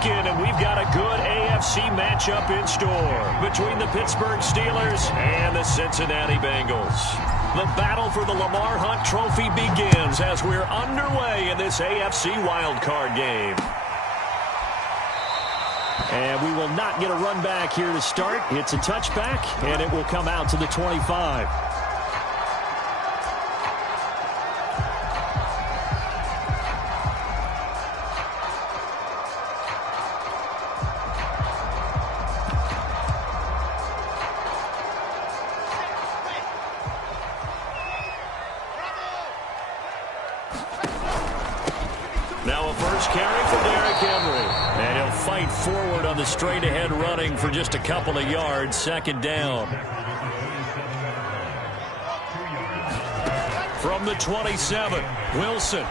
weekend, and we've got a good AFC matchup in store between the Pittsburgh Steelers and the Cincinnati Bengals. The battle for the Lamar Hunt Trophy begins as we're underway in this AFC wildcard game. And we will not get a run back here to start. It's a touchback, and it will come out to the 25. Now a first carry for Derrick Henry. And he'll fight forward on the straight-ahead running for just a couple of yards. Second down. From the 27, Wilson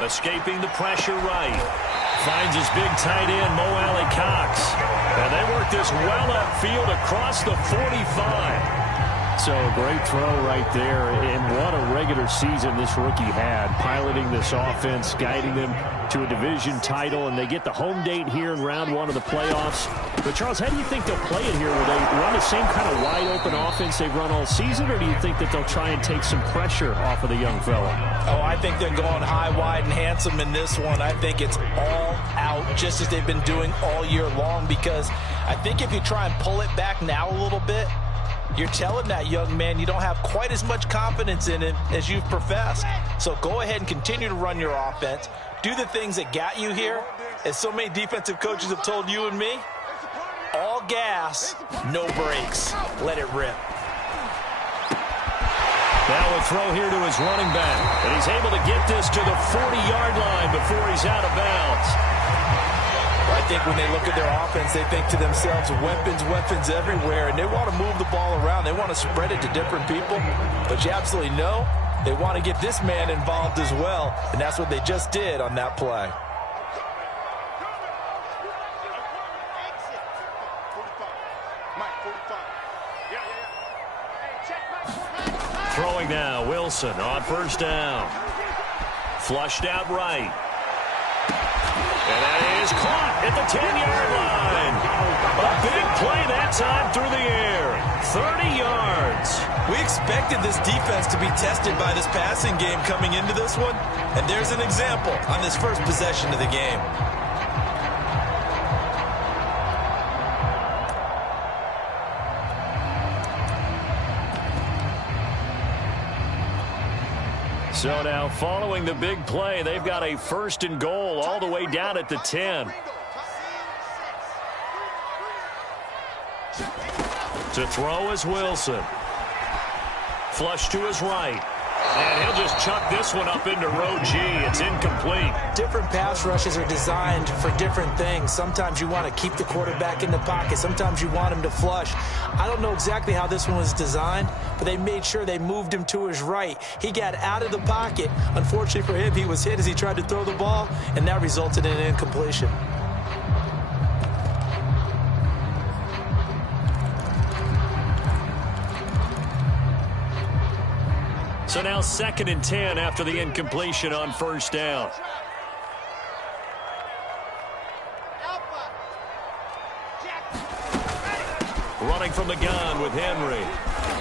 escaping the pressure right. Finds his big tight end, Mo Alley-Cox. And they work this well upfield across the 45. So great throw right there, and what a regular season this rookie had, piloting this offense, guiding them to a division title, and they get the home date here in round one of the playoffs. But, Charles, how do you think they'll play it here? Will they run the same kind of wide-open offense they've run all season, or do you think that they'll try and take some pressure off of the young fella? Oh, I think they're going high, wide, and handsome in this one. I think it's all out, just as they've been doing all year long, because I think if you try and pull it back now a little bit, you're telling that young man you don't have quite as much confidence in him as you've professed. So go ahead and continue to run your offense. Do the things that got you here. As so many defensive coaches have told you and me, all gas, no brakes. Let it rip. Now a throw here to his running back. And he's able to get this to the 40-yard line before he's out of bounds. I think when they look at their offense, they think to themselves, weapons everywhere, and they want to move the ball around. They want to spread it to different people, but you absolutely know they want to get this man involved as well, and that's what they just did on that play. Throwing now, Wilson on first down. Flushed out right. And that is caught at the 10-yard line. A big play that time through the air. 30 yards. We expected this defense to be tested by this passing game coming into this one. And there's an example on this first possession of the game. So now, following the big play, they've got a first and goal all the way down at the 10. To throw is Wilson. Flush to his right. And he'll just chuck this one up into row G. It's incomplete. Different pass rushes are designed for different things. Sometimes you want to keep the quarterback in the pocket. Sometimes you want him to flush. I don't know exactly how this one was designed, but they made sure they moved him to his right. He got out of the pocket. Unfortunately for him, he was hit as he tried to throw the ball, and that resulted in an incompletion. So now 2nd and 10 after the incompletion on first down. Running from the gun with Henry.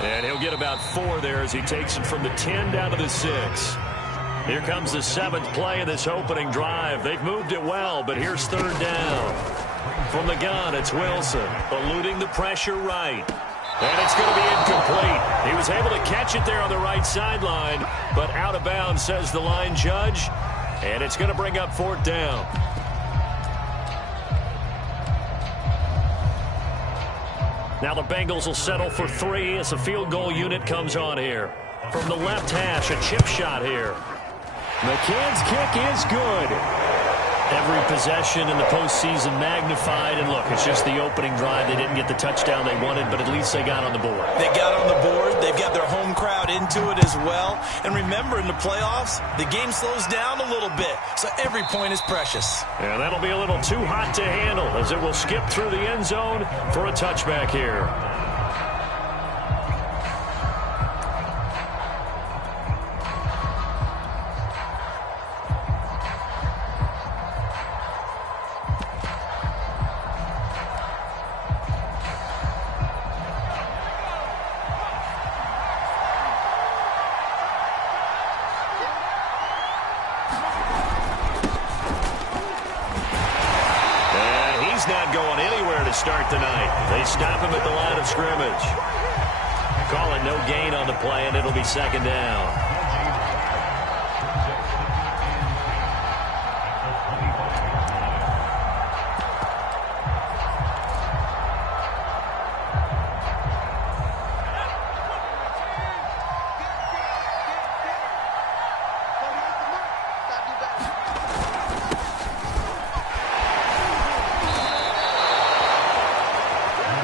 And he'll get about 4 there as he takes it from the 10 down to the 6. Here comes the 7th play of this opening drive. They've moved it well, but here's 3rd down. From the gun, it's Wilson, eluding the pressure right. And it's going to be incomplete. He was able to catch it there on the right sideline, but out of bounds, says the line judge. And it's going to bring up 4th down. Now the Bengals will settle for 3 as the field goal unit comes on here. From the left hash, a chip shot here. McCann's kick is good. Every possession in the postseason magnified. And look, it's just the opening drive. They didn't get the touchdown they wanted, but at least they got on the board. They got on the board. They've got their home crowd into it as well. And remember, in the playoffs, the game slows down a little bit. So every point is precious. And that'll be a little too hot to handle as it will skip through the end zone for a touchback here. not going anywhere to start the night. They stop him at the line of scrimmage. Call it no gain on the play, and it'll be second down.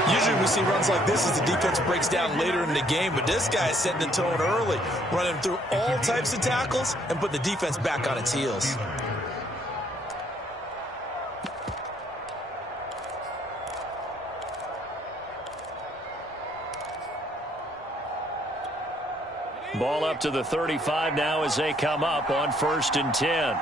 Usually we see runs like this as the defense breaks down later in the game, but this guy is setting the tone early, running through all types of tackles and put the defense back on its heels. Ball up to the 35 now as they come up on 1st and 10.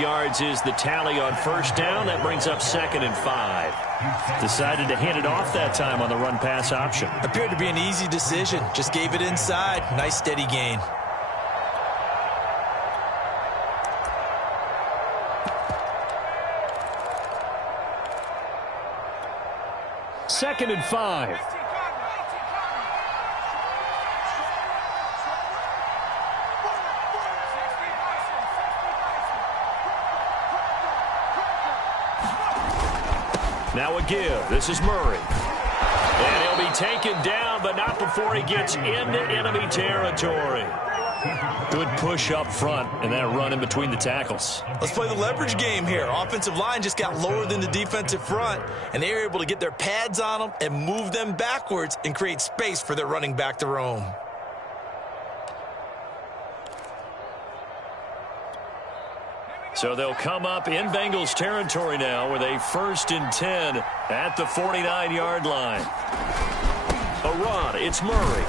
Yards is the tally on 1st down. That brings up 2nd and 5. Decided to hand it off that time on the run-pass option. Appeared to be an easy decision. Just gave it inside. Nice steady gain. Second and 5. Now a give. This is Murray. And he'll be taken down, but not before he gets into enemy territory. Good push up front and that run in between the tackles. Let's play the leverage game here. Offensive line just got lower than the defensive front, and they were able to get their pads on them and move them backwards and create space for their running back to roam. So they'll come up in Bengals territory now with a 1st and 10 at the 49-yard line. A run. It's Murray.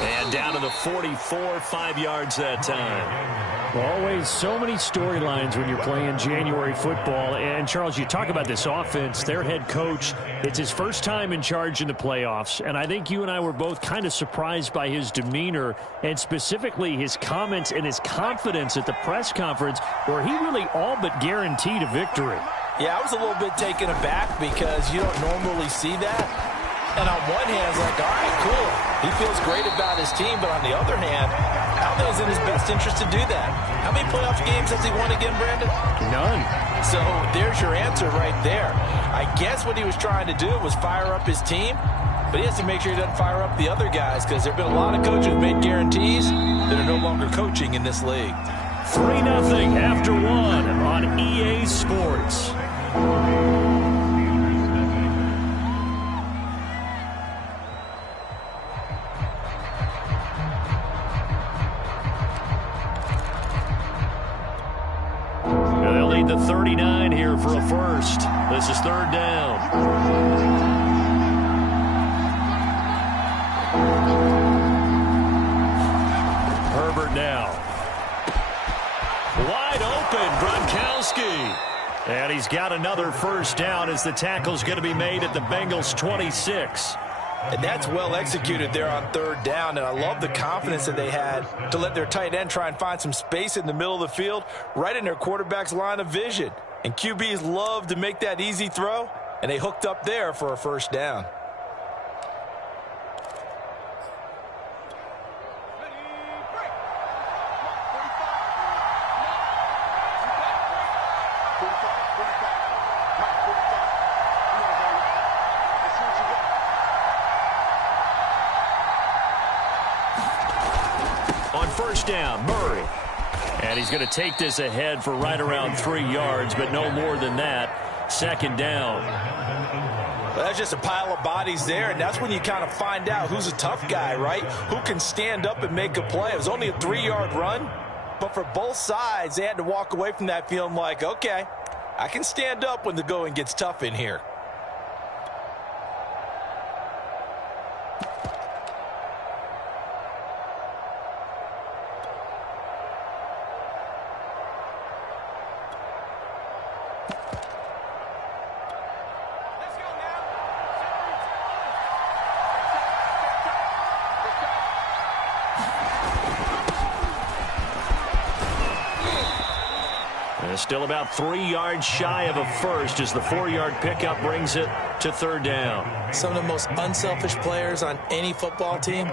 And down to the 44, 5 yards that time. Always so many storylines when you're playing January football. And, Charles, you talk about this offense, their head coach, it's his first time in charge in the playoffs. And I think you and I were both kind of surprised by his demeanor and specifically his comments and his confidence at the press conference where he really all but guaranteed a victory. Yeah, I was a little bit taken aback because you don't normally see that. And on one hand, it's like, all right, cool. He feels great about his team. But on the other hand, I don't think it's in his best interest to do that. How many playoff games has he won again, Brandon? None. So there's your answer right there. I guess what he was trying to do was fire up his team, but he has to make sure he doesn't fire up the other guys because there have been a lot of coaches who've made guarantees that are no longer coaching in this league. 3-0 after 1 on EA Sports. They'll need the 39 here for a first. This is 3rd down. Herbert now. Wide open, Gronkowski. And he's got another 1st down as the tackle's going to be made at the Bengals 26. And that's well executed there on 3rd down, and I love the confidence that they had to let their tight end try and find some space in the middle of the field, right in their quarterback's line of vision. And QBs love to make that easy throw, and they hooked up there for a 1st down. On 1st down, Murray. And he's going to take this ahead for right around 3 yards, but no more than that. 2nd down. Well, that's just a pile of bodies there, and that's when you kind of find out who's a tough guy, right? Who can stand up and make a play. It was only a 3-yard run, but for both sides, they had to walk away from that feeling like, okay, I can stand up when the going gets tough in here. Still about 3 yards shy of a first as the 4-yard pickup brings it to 3rd down. Some of the most unselfish players on any football team,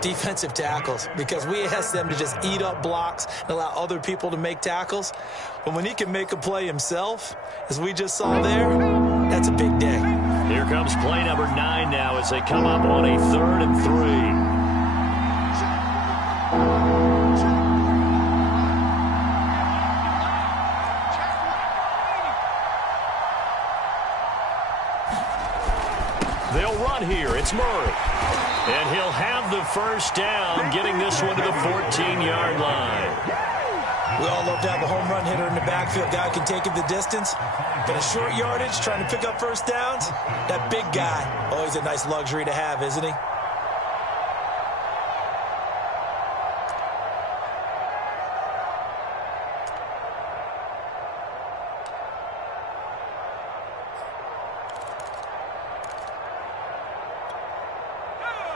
defensive tackles, because we ask them to just eat up blocks and allow other people to make tackles. But when he can make a play himself, as we just saw there, that's a big day. Here comes play number 9 now as they come up on a 3rd and 3. They'll run here. It's Murray. And he'll have the first down, getting this one to the 14-yard line. We all love to have a home run hitter in the backfield. Guy can take it the distance. But a short yardage, trying to pick up first downs, that big guy, always a nice luxury to have, isn't he?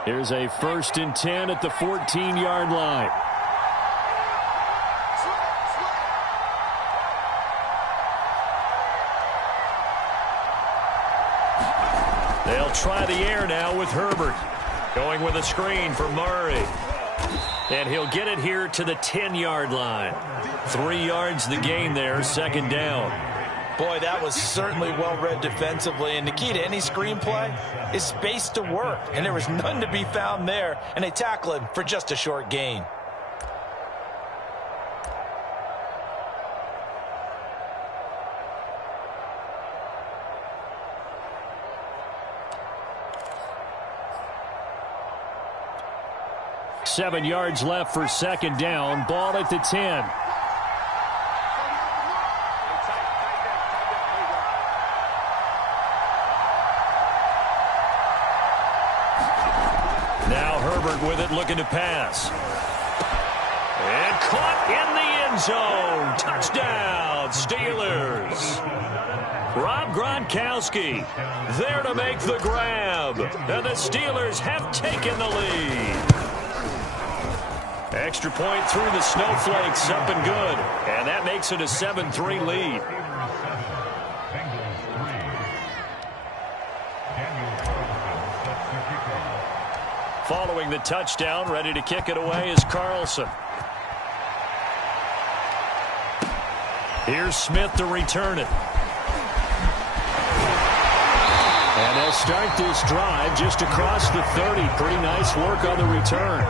Here's a 1st and 10 at the 14-yard line. They'll try the air now with Herbert. Going with a screen for Murray. And he'll get it here to the 10-yard line. 3 yards the gain there, 2nd down. Boy, that was certainly well-read defensively, and the key to any screenplay is space to work, and there was none to be found there, and they tackle him for just a short gain. Seven yards left for 2nd down, ball at the 10. With it, looking to pass. And caught in the end zone. Touchdown, Steelers. Rob Gronkowski there to make the grab. And the Steelers have taken the lead. Extra point through the snowflakes, up and good. And that makes it a 7-3 lead. Following the touchdown, ready to kick it away is Carlson. Here's Smith to return it. And they'll start this drive just across the 30. Pretty nice work on the return.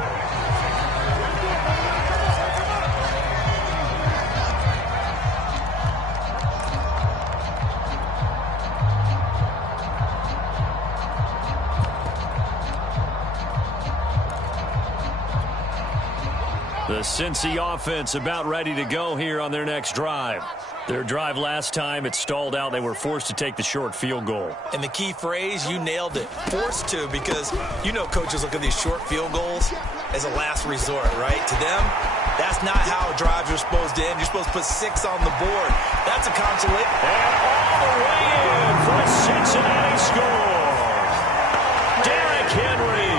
The Cincy offense about ready to go here on their next drive. Their drive last time, it stalled out. They were forced to take the short field goal. And the key phrase, you nailed it. Forced to, because you know coaches look at these short field goals as a last resort, right? To them, that's not how drives are supposed to end. You're supposed to put 6 on the board. That's a consolation. And all the way in for a Cincinnati score. Derrick Henry,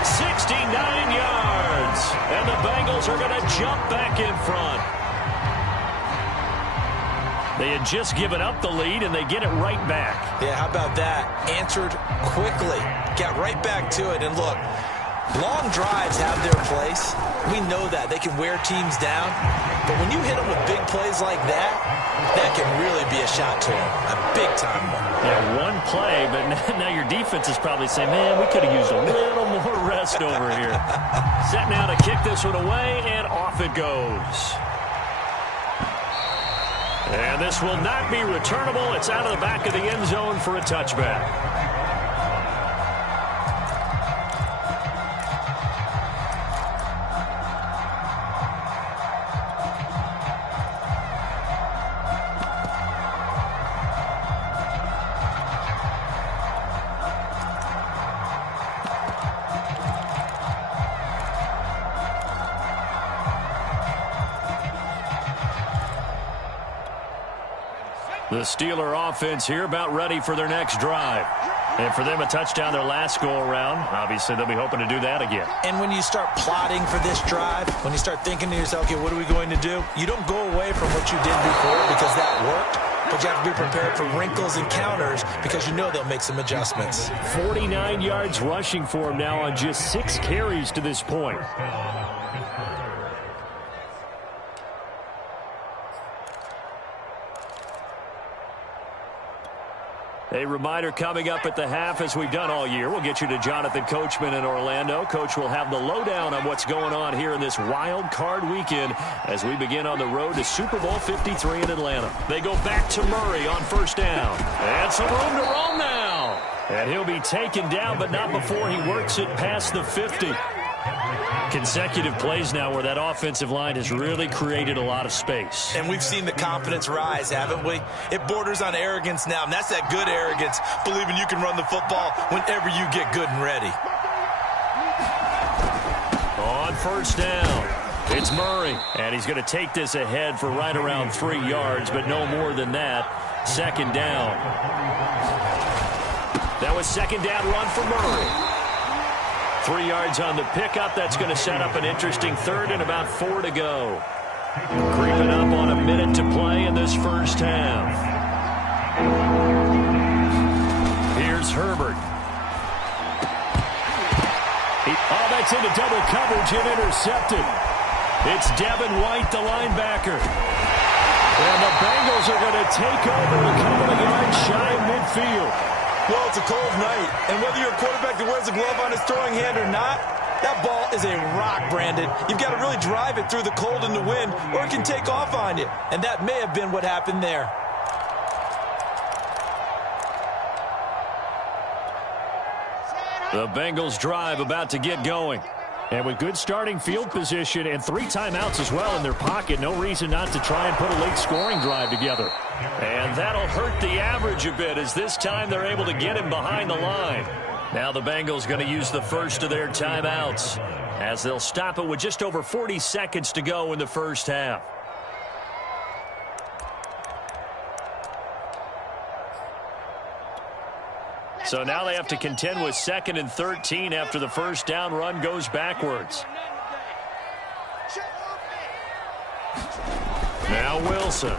69 yards. And the Bengals are going to jump back in front. They had just given up the lead, and they get it right back. Yeah, how about that? Answered quickly. Got right back to it. And look, long drives have their place. We know that. They can wear teams down. But when you hit them with big plays like that, that can really be a shot to them. A big-time one. Yeah, one play, but now your defense is probably saying, man, we could have used a little more rest over here. Set now to kick this one away, and off it goes. And this will not be returnable. It's out of the back of the end zone for a touchback. The Steeler offense here about ready for their next drive. And for them, a touchdown their last go-around. Obviously, they'll be hoping to do that again. And when you start plotting for this drive, when you start thinking to yourself, okay, what are we going to do? You don't go away from what you did before because that worked, but you have to be prepared for wrinkles and counters because you know they'll make some adjustments. 49 yards rushing for him now on just 6 carries to this point. A reminder coming up at the half, as we've done all year. We'll get you to Jonathan Coachman in Orlando. Coach will have the lowdown on what's going on here in this wild card weekend as we begin on the road to Super Bowl 53 in Atlanta. They go back to Murray on first down. And some room to roam now. And he'll be taken down, but not before he works it past the 50. Consecutive plays now where that offensive line has really created a lot of space. And we've seen the confidence rise, haven't we? It borders on arrogance now, and that's that good arrogance, believing you can run the football whenever you get good and ready. On first down, it's Murray, and he's going to take this ahead for right around 3 yards, but no more than that. Second down. That was second down run for Murray. 3 yards on the pickup. That's going to set up an interesting third and about 4 to go. Creeping up on a minute to play in this first half. Here's Herbert. Oh, that's into double coverage and intercepted. It's Devin White, the linebacker. And the Bengals are going to take over a couple of yards shy of midfield. Well, it's a cold night, and whether you're a quarterback that wears a glove on his throwing hand or not, that ball is a rock, Brandon. You've got to really drive it through the cold and the wind, or it can take off on you. And that may have been what happened there. The Bengals drive about to get going. And with good starting field position and 3 timeouts as well in their pocket, no reason not to try and put a late scoring drive together. And that'll hurt the average a bit as this time they're able to get him behind the line. Now the Bengals going to use the first of their timeouts as they'll stop it with just over 40 seconds to go in the first half. So now they have to contend with 2nd and 13 after the first down run goes backwards. Now Wilson.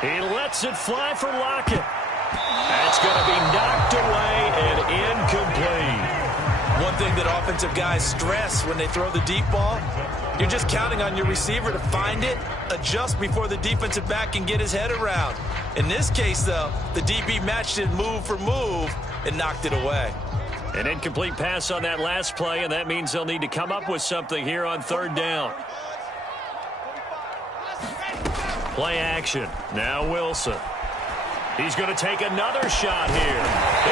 He lets it fly for Lockett. That's going to be knocked away and incomplete. One thing that offensive guys stress when they throw the deep ball, you're just counting on your receiver to find it, adjust before the defensive back can get his head around. In this case, though, the DB matched it move for move and knocked it away. An incomplete pass on that last play, and that means they'll need to come up with something here on third down. Play action. Now Wilson. He's going to take another shot here.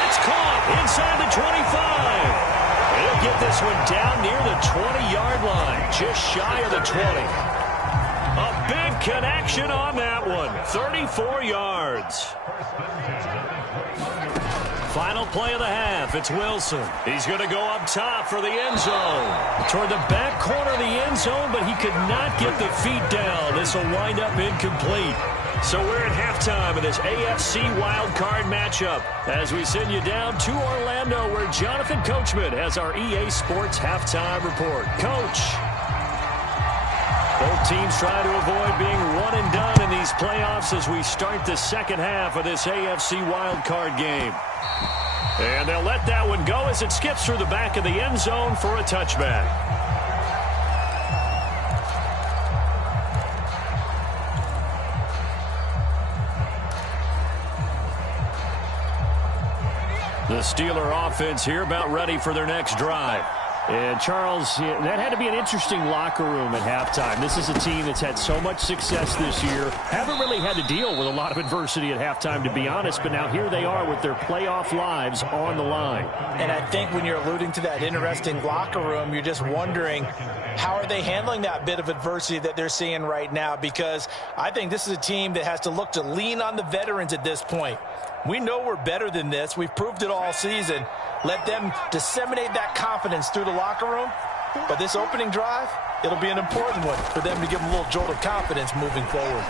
It's caught inside the 25. He'll get this one down near the 20-yard line, just shy of the 20. A big connection on that one, 34 yards. Final play of the half, it's Wilson. He's going to go up top for the end zone. Toward the back corner of the end zone, but he could not get the feet down. This will wind up incomplete. So we're at halftime of this AFC wildcard matchup as we send you down to Orlando where Jonathan Coachman has our EA Sports halftime report. Coach. Both teams try to avoid being one and done in these playoffs as we start the second half of this AFC wildcard game. And they'll let that one go as it skips through the back of the end zone for a touchback. The Steeler offense here about ready for their next drive. And, Charles, that had to be an interesting locker room at halftime. This is a team that's had so much success this year. Haven't really had to deal with a lot of adversity at halftime, to be honest. But now here they are with their playoff lives on the line. And I think when you're alluding to that interesting locker room, you're just wondering, how are they handling that bit of adversity that they're seeing right now? Because I think this is a team that has to look to lean on the veterans at this point. We know we're better than this. We've proved it all season. Let them disseminate that confidence through the locker room. But this opening drive, it'll be an important one for them to give them a little jolt of confidence moving forward.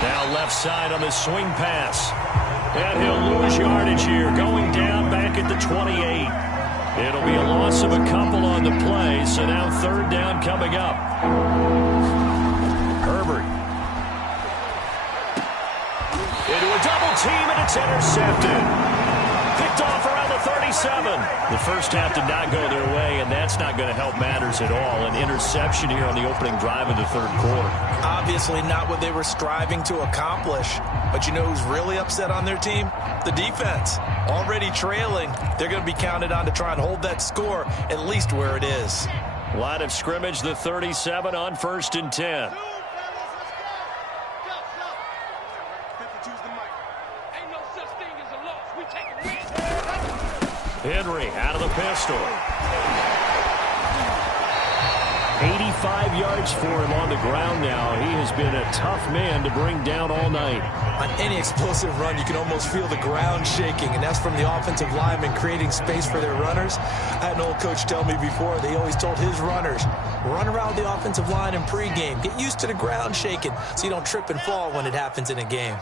Now left side on the swing pass. And he'll lose yardage here, going down back at the 28. It'll be a loss of a couple on the play, so now third down coming up. Herbert. Into a double team, and it's intercepted. Picked off around the 37. The first half did not go their way, and that's not going to help matters at all. An interception here on the opening drive of the third quarter. Obviously not what they were striving to accomplish. But you know who's really upset on their team? The defense. Already trailing. They're going to be counted on to try and hold that score at least where it is. Line of scrimmage, the 37 on 1st and 10. Henry out of the pistol. 85 yards for him on the ground now. He has been a tough man to bring down all night. On any explosive run, you can almost feel the ground shaking, and that's from the offensive linemen creating space for their runners. I had an old coach tell me before, they always told his runners, run around the offensive line in pregame. Get used to the ground shaking so you don't trip and fall when it happens in a game.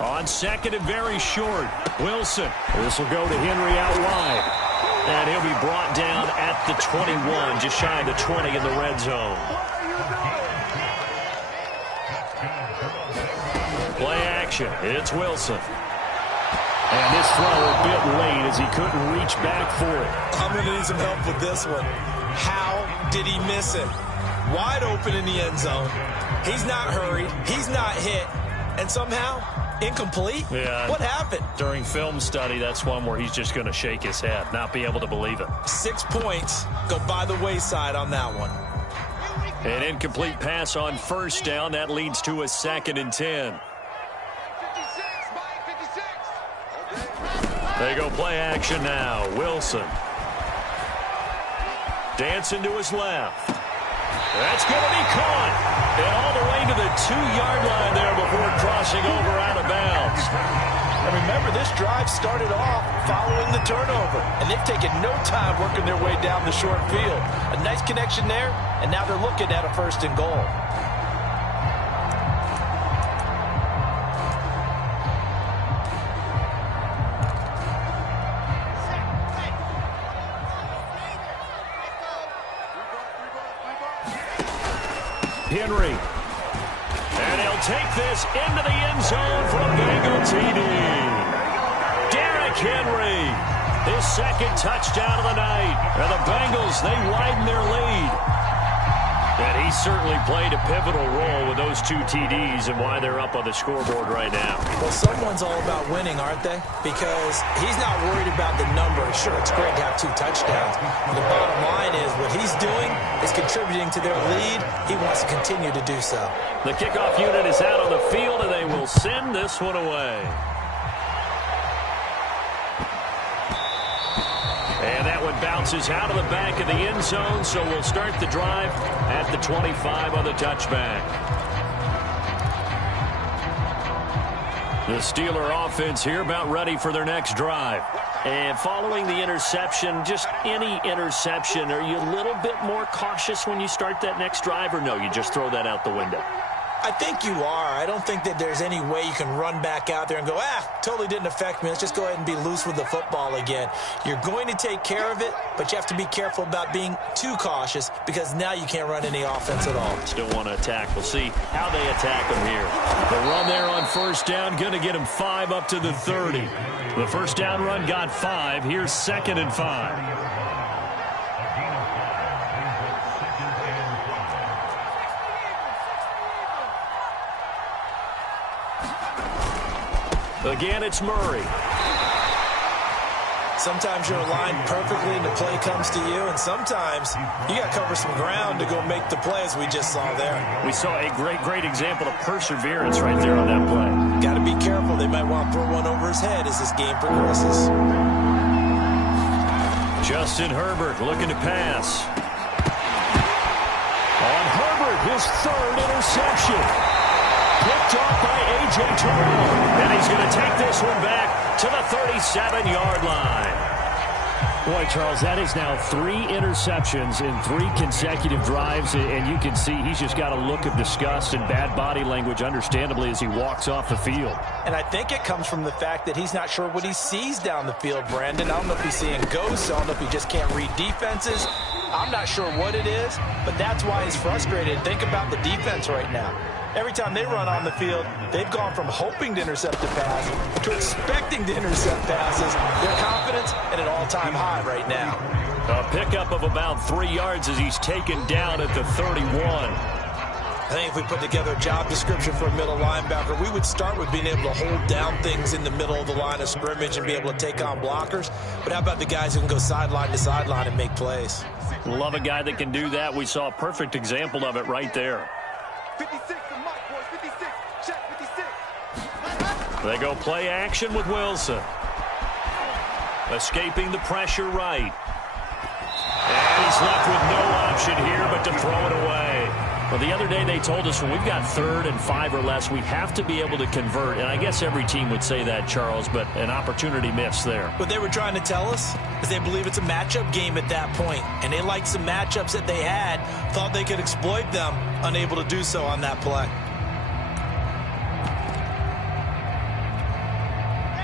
On second and very short, Wilson. This will go to Henry out wide. And he'll be brought down at the 21, just shy of the 20 in the red zone. Play action. It's Wilson. And this throw a bit late as he couldn't reach back for it. I'm going to need some help with this one. How did he miss it? Wide open in the end zone. He's not hurried. He's not hit. And somehow, incomplete? Yeah. What happened? During film study, that's one where he's just going to shake his head, not be able to believe it. 6 points go by the wayside on that one. An incomplete pass on first down. That leads to a 2nd and 10. They go play action now. Wilson. Dancing to his left. That's going to be caught. And all the way to the 2-yard line there before crossing over out of bounds. And remember, this drive started off following the turnover. And they've taken no time working their way down the short field. A nice connection there, and now they're looking at a 1st and goal. Henry. And he'll take this into the end zone for a Bengal TD. Derrick Henry, his 2nd touchdown of the night. And the Bengals, they widen their lead. And he certainly played a pivotal role with those 2 TDs and why they're up on the scoreboard right now. Well, someone's all about winning, aren't they? Because he's not worried about the number. Sure, it's great to have 2 touchdowns. But the bottom line is what he's doing is contributing to their lead. He wants to continue to do so. The kickoff unit is out on the field, and they will send this one away. And that one bounces out of the back of the end zone, so we'll start the drive at the 25 on the touchback. The Steeler offense here about ready for their next drive. And following the interception, just any interception, are you a little bit more cautious when you start that next drive, or no, you just throw that out the window? I think you are. I don't think that there's any way you can run back out there and go, totally didn't affect me. Let's just go ahead and be loose with the football again. You're going to take care of it, but you have to be careful about being too cautious because now you can't run any offense at all. Still want to attack. We'll see how they attack them here. The run there on first down, going to get him 5 up to the 30. The first down run got 5. Here's 2nd and 5. Again, it's Murray. Sometimes you're aligned perfectly and the play comes to you, and sometimes you got to cover some ground to go make the play, as we just saw there. We saw a great example of perseverance right there on that play. Got to be careful. They might want to throw one over his head as this game progresses. Justin Herbert looking to pass. On Herbert, his 3rd interception. Picked off by A.J. Terrell. And he's going to take this one back to the 37-yard line. Boy, Charles, that is now 3 interceptions in 3 consecutive drives, and you can see he's just got a look of disgust and bad body language, understandably, as he walks off the field. And I think it comes from the fact that he's not sure what he sees down the field, Brandon. I don't know if he's seeing ghosts. I don't know if he just can't read defenses. I'm not sure what it is, but that's why he's frustrated. Think about the defense right now. Every time they run on the field, they've gone from hoping to intercept a pass to expecting to intercept passes. Their confidence at an all-time high right now. A pickup of about 3 yards as he's taken down at the 31. I think if we put together a job description for a middle linebacker, we would start with being able to hold down things in the middle of the line of scrimmage and be able to take on blockers. But how about the guys who can go sideline to sideline and make plays? Love a guy that can do that. We saw a perfect example of it right there. 56 to Mike, boys. 56. Check 56. They go play action with Wilson. Escaping the pressure right. And he's left with no option here but to throw it away. Well, the other day they told us when we've got 3rd and 5 or less, we have to be able to convert. And I guess every team would say that, Charles, but an opportunity missed there. What they were trying to tell us is they believe it's a matchup game at that point, and they liked some matchups that they had, thought they could exploit them, unable to do so on that play.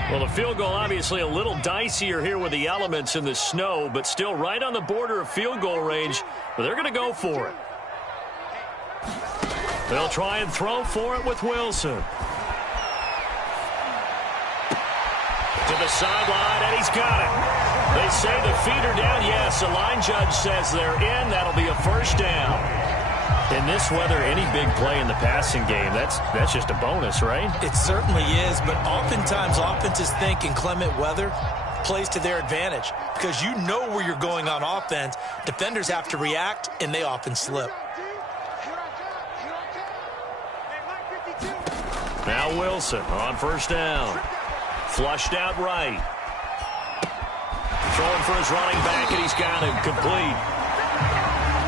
Well, the field goal obviously a little dicier here with the elements in the snow, but still right on the border of field goal range. But they're going to go for it. They'll try and throw for it with Wilson. To the sideline, and he's got it. They say the feet are down. Yes, the line judge says they're in. That'll be a first down. In this weather, any big play in the passing game, that's just a bonus, right? It certainly is, but oftentimes offenses think inclement weather plays to their advantage because you know where you're going on offense. Defenders have to react, and they often slip. Now Wilson on first down. Flushed out right. Throwing for his running back, and he's got him complete.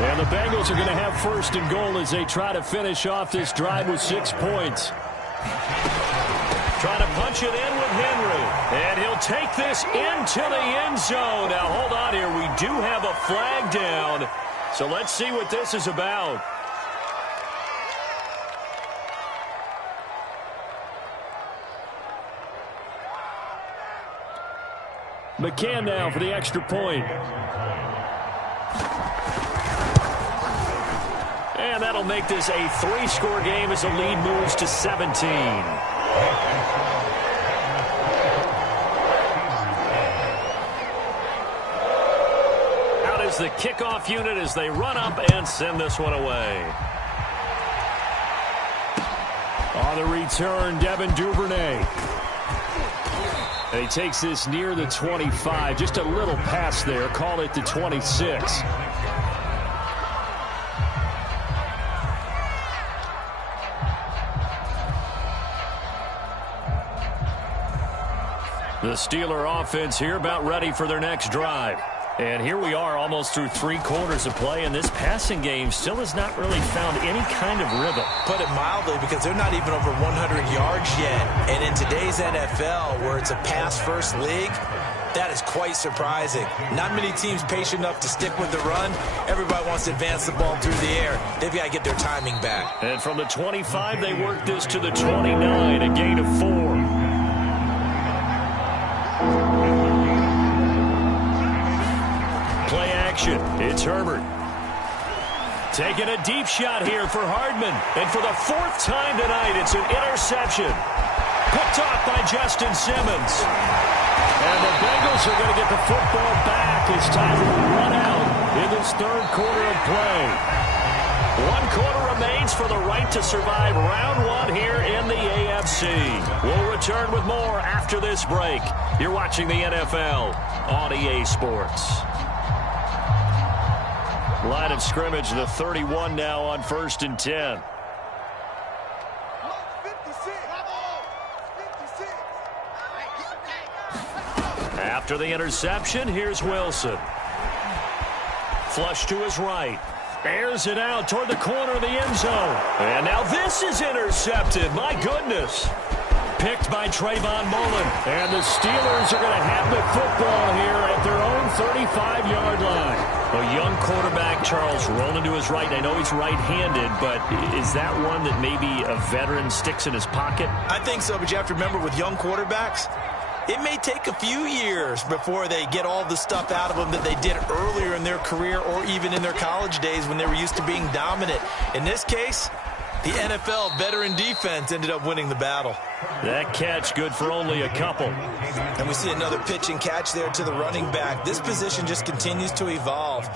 And the Bengals are going to have 1st and goal as they try to finish off this drive with 6 points. Trying to punch it in with Henry. And he'll take this into the end zone. Now, hold on here. We do have a flag down. So let's see what this is about. McCann now for the extra point. And that'll make this a 3-score game as the lead moves to 17. Out is the kickoff unit as they run up and send this one away. On the return, Devin Duvernay. And he takes this near the 25. Just a little pass there. Call it the 26. The Steeler offense here about ready for their next drive. And here we are almost through 3 quarters of play, and this passing game still has not really found any kind of rhythm. Put it mildly, because they're not even over 100 yards yet. And in today's NFL, where it's a pass-first league, that is quite surprising. Not many teams patient enough to stick with the run. Everybody wants to advance the ball through the air. They've got to get their timing back. And from the 25, they work this to the 29, a gain of 4. Play action. It's Herbert. Taking a deep shot here for Hardman. And for the 4th time tonight, it's an interception. Picked off by Justin Simmons. And the Bengals are going to get the football back. It's time to run out in this 3rd quarter of play. 1 quarter remains for the right to survive round 1 here in the AFC. We'll return with more after this break. You're watching the NFL on EA Sports. Line of scrimmage, the 31 now on 1st and 10. After the interception, here's Wilson. Flush to his right. Airs it out toward the corner of the end zone. And now this is intercepted. My goodness. Picked by Trayvon Mullen. And the Steelers are going to have the football here at their own 35-yard line. A young quarterback, Charles, rolling to his right. I know he's right-handed, but is that one that maybe a veteran sticks in his pocket? I think so, but you have to remember with young quarterbacks, it may take a few years before they get all the stuff out of them that they did earlier in their career or even in their college days when they were used to being dominant. In this case, the NFL veteran defense ended up winning the battle. That catch good for only a couple. And we see another pitch and catch there to the running back. This position just continues to evolve.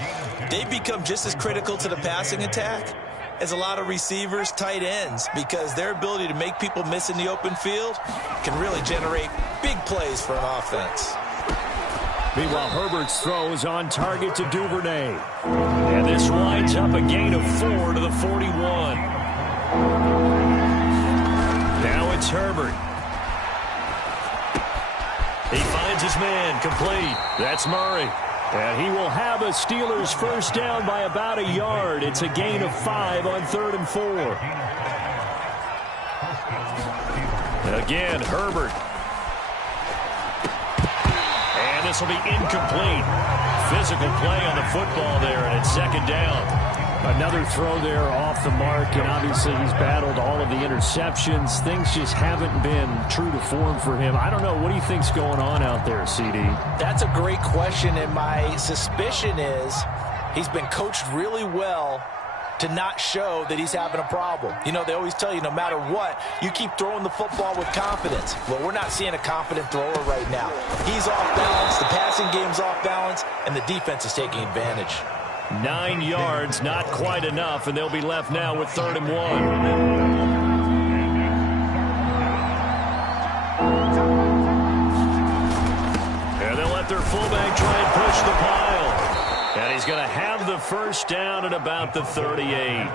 They've become just as critical to the passing attack as a lot of receivers, tight ends, because their ability to make people miss in the open field can really generate big plays for an offense. Meanwhile, Herbert's throw is on target to Duvernay. And this winds up a gain of 4 to the 41. Now it's Herbert. He finds his man, complete. That's Murray. And he will have a Steelers first down by about a yard. It's a gain of 5 on 3rd and 4. Again, Herbert. And this will be incomplete. Physical play on the football there, and it's 2nd down. Another throw there off the mark, and obviously he's battled all of the interceptions. Things just haven't been true to form for him. I don't know. What do you think's going on out there, CD? That's a great question, and my suspicion is he's been coached really well to not show that he's having a problem. You know, they always tell you no matter what, you keep throwing the football with confidence. Well, we're not seeing a confident thrower right now. He's off balance, the passing game's off balance, and the defense is taking advantage. 9 yards, not quite enough, and they'll be left now with 3rd and 1. And they'll let their fullback try and push the pile. And he's going to have the first down at about the 38.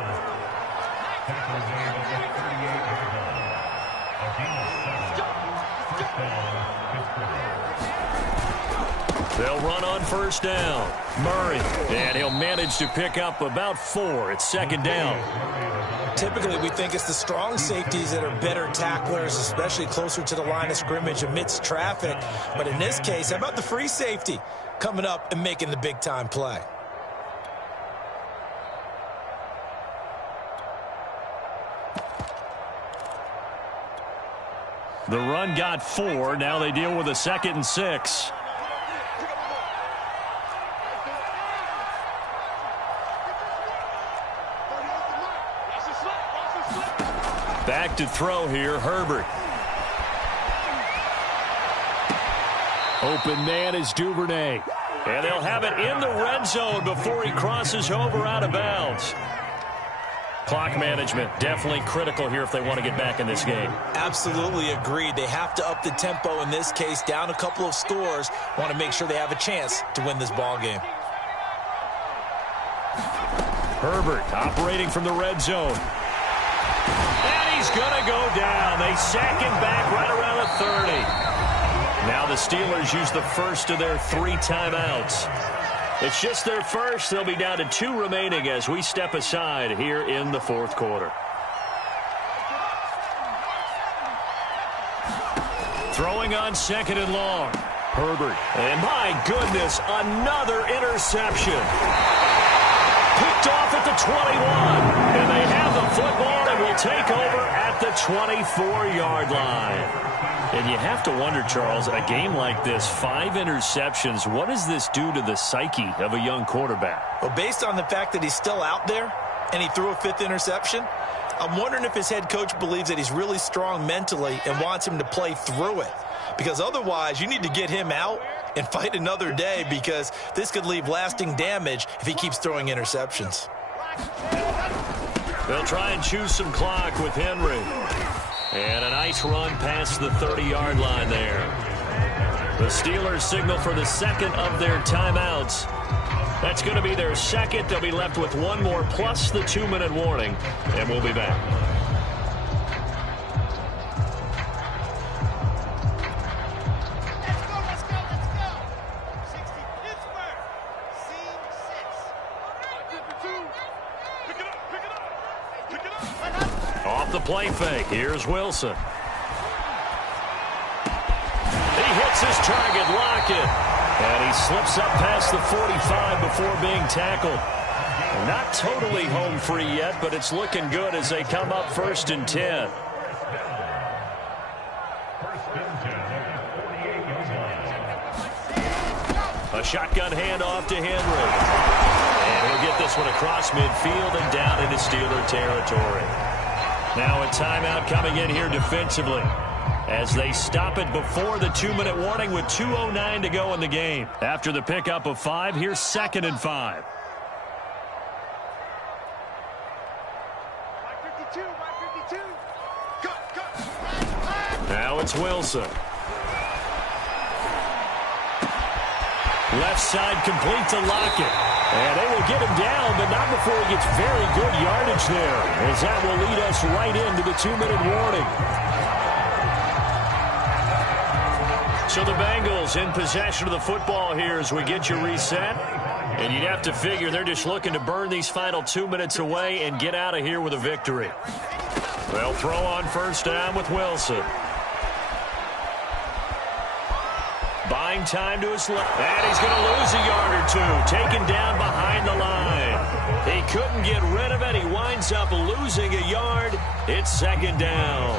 They'll run on first down. Murray, and he'll manage to pick up about 4. It's 2nd down. Typically, we think it's the strong safeties that are better tacklers, especially closer to the line of scrimmage amidst traffic. But in this case, how about the free safety coming up and making the big-time play? The run got 4. Now they deal with a 2nd and 6. Back to throw here, Herbert. Open man is Duvernay. And they'll have it in the red zone before he crosses over out of bounds. Clock management definitely critical here if they want to get back in this game. Absolutely agreed. They have to up the tempo in this case, down a couple of scores. Want to make sure they have a chance to win this ball game. Herbert operating from the red zone. And he's going to go down. They sack him back right around the 30. Now the Steelers use the first of their 3 timeouts. It's just their first. They'll be down to 2 remaining as we step aside here in the 4th quarter. Throwing on 2nd and long. Herbert. And my goodness, another interception. Picked off at the 21. And they have the football and will take over at the 24-yard line. And you have to wonder, Charles, a game like this, 5 interceptions, what does this do to the psyche of a young quarterback? Well, based on the fact that he's still out there and he threw a 5th interception, I'm wondering if his head coach believes that he's really strong mentally and wants him to play through it. Because otherwise, you need to get him out and fight another day, because this could leave lasting damage if he keeps throwing interceptions. They'll try and choose some clock with Henry. And a nice run past the 30-yard line there. The Steelers signal for the 2nd of their timeouts. That's going to be their 2nd. They'll be left with 1 more plus the 2-minute warning. And we'll be back. Off the play fake, here's Wilson. That's his target, Lockett. And he slips up past the 45 before being tackled. Not totally home free yet, but it's looking good as they come up 1st and 10. A shotgun handoff to Henry. And he'll get this one across midfield and down into Steeler territory. Now a timeout coming in here defensively as they stop it before the 2-minute warning with 2:09 to go in the game. After the pickup of 5, here's 2nd and 5. Now it's Wilson. Left side complete to Lockett. And they will get him down, but not before he gets very good yardage there, as that will lead us right into the 2-minute warning. So the Bengals in possession of the football here as we get you reset. And you'd have to figure they're just looking to burn these final 2 minutes away and get out of here with a victory. They'll throw on 1st down with Wilson. Buying time to his left. And he's going to lose a yard or 2. Taken down behind the line. He couldn't get rid of it. He winds up losing a yard. It's 2nd down.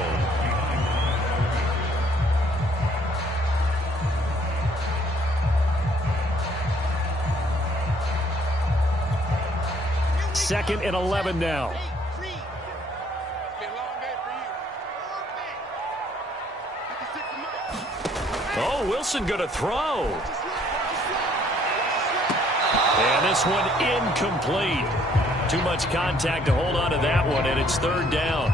Second and 11 now. Oh, Wilson going to throw. And this one incomplete. Too much contact to hold on to that one, and it's 3rd down.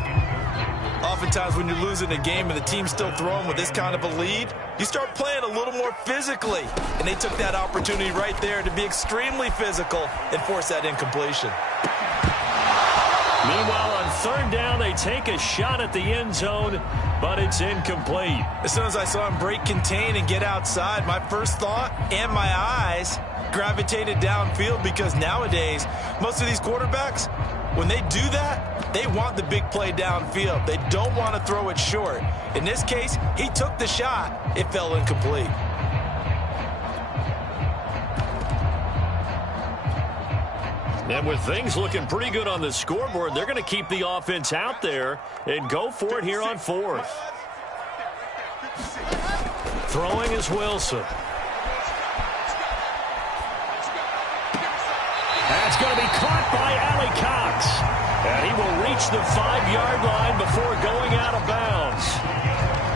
Oftentimes when you're losing a game and the team's still throwing with this kind of a lead, you start playing a little more physically. And they took that opportunity right there to be extremely physical and force that incompletion. Meanwhile, on 3rd down, they take a shot at the end zone, but it's incomplete. As soon as I saw him break contain and get outside, my first thought and my eyes gravitated downfield, because nowadays, most of these quarterbacks, when they do that, they want the big play downfield. They don't want to throw it short. In this case, he took the shot. It fell incomplete. And with things looking pretty good on the scoreboard, they're going to keep the offense out there and go for it here on 4th. Throwing is Wilson. That's going to be caught by Allie Cox. And he will reach the 5-yard line before going out of bounds.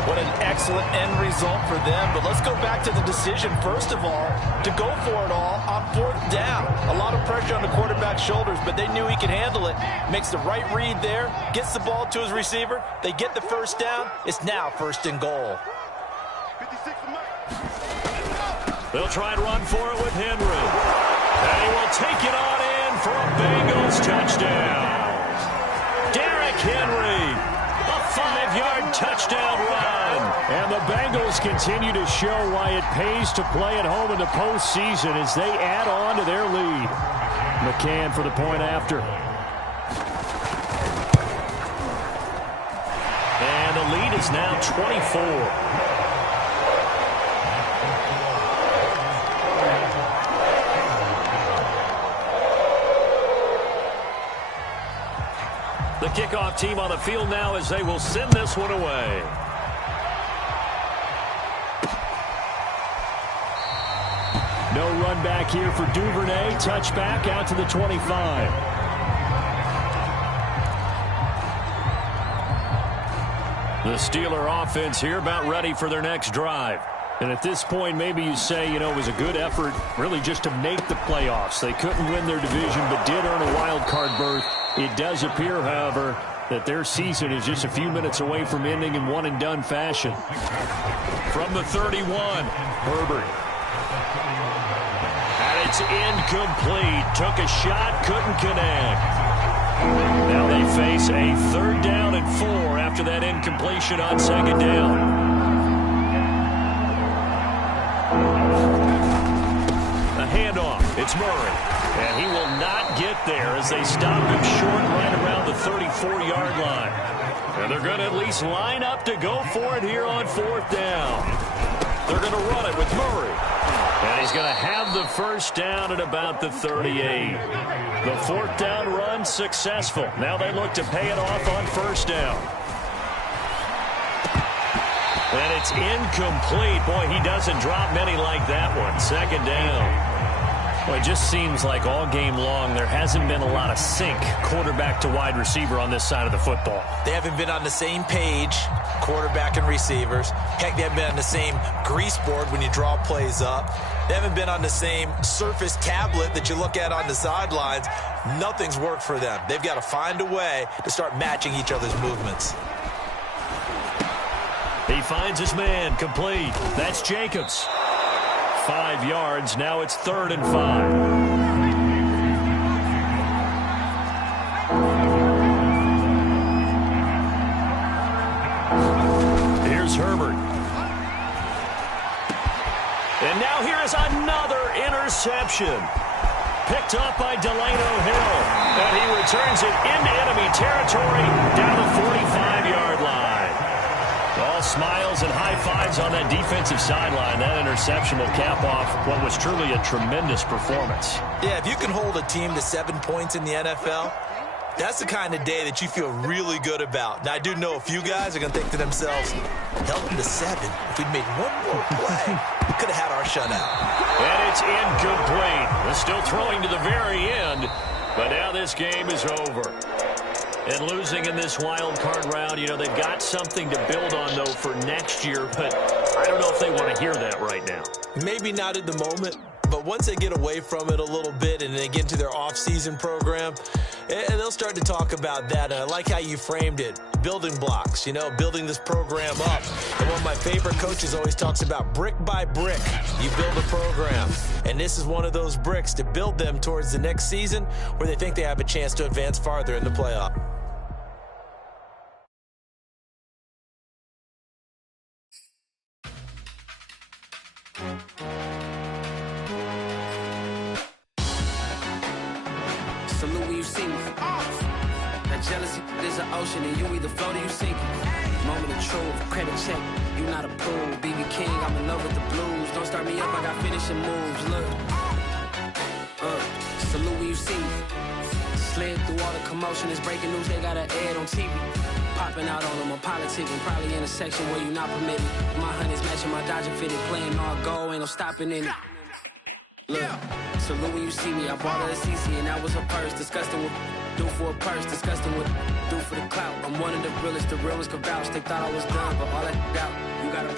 What an excellent end result for them. But let's go back to the decision, first of all, to go for it all on 4th down. A lot of pressure on the quarterback's shoulders, but they knew he could handle it. Makes the right read there, gets the ball to his receiver. They get the 1st down. It's now 1st and goal. They'll try and run for it with Henry. And he will take it on in for a Bengals touchdown. Derrick Henry, a 5-yard touchdown run. And the Bengals continue to show why it pays to play at home in the postseason as they add on to their lead. McCann for the point after. And the lead is now 24. The kickoff team on the field now as they will send this one away. No run back here for Duvernay. Touchback out to the 25. The Steeler offense here about ready for their next drive. And at this point, maybe you say, it was a good effort really just to make the playoffs. They couldn't win their division but did earn a wild card berth. It does appear, however, that their season is just a few minutes away from ending in one-and-done fashion. From the 31, Herbert. And it's incomplete. Took a shot, couldn't connect. Now they face a 3rd down and 4 after that incompletion on 2nd down. A handoff. It's Murray. And he will not get there as they stop him short right around the 34-yard line. And they're going to at least line up to go for it here on 4th down. They're going to run it with Murray. And he's going to have the first down at about the 38. The fourth down run successful. Now they look to pay it off on first down. And it's incomplete. Boy, he doesn't drop many like that one. Second down. Well, it just seems like all game long there hasn't been a lot of sync quarterback to wide receiver on this side of the football. They haven't been on the same page, quarterback and receivers. Heck, they haven't been on the same grease board when you draw plays up. They haven't been on the same Surface tablet that you look at on the sidelines. Nothing's worked for them. They've got to find a way to start matching each other's movements. He finds his man, complete. That's Jacobs. 5 yards. Now it's 3rd and 5. Here's Herbert. And now here is another interception. Picked up by Delano Hill. And he returns it into enemy territory down the 45-yard line. All smiles and high fives on that defensive sideline. That interception will cap off what was truly a tremendous performance. Yeah, if you can hold a team to 7 points in the NFL, that's the kind of day that you feel really good about. Now, I do know a few guys are going to think to themselves, held them to 7. If we'd made one more play, we could have had our shutout. And it's incomplete. They're still throwing to the very end, but now this game is over. And losing in this wild card round, you know, they've got something to build on, though, for next year. But I don't know if they want to hear that right now. Maybe not at the moment, but once they get away from it a little bit and they get into their off-season program, they'll start to talk about that. And I like how you framed it. Building blocks, you know, building this program up. And one of my favorite coaches always talks about brick by brick, you build a program. And this is one of those bricks to build them towards the next season where they think they have a chance to advance farther in the playoff. Salute when you see me. That jealousy is an ocean, and you either float or you sink. Moment of truth, credit check, you not approved. BB King, I'm in love with the blues. Don't start me up, I got finishing moves. Look, salute when you see me. Slid through all the commotion, it's breaking news, they got an ad on TV. Popping out on them, I'm politicking, probably in a section where you not permitted. My honey's matching my Dodger fitted, playing all go, ain't no stopping in it. Look, salute when you see me. I bought her a CC and that was her purse. Disgusting with do for a purse. Disgusting with do for the clout. I'm one of the realest could vouch. They thought I was done, but all that doubt. You gotta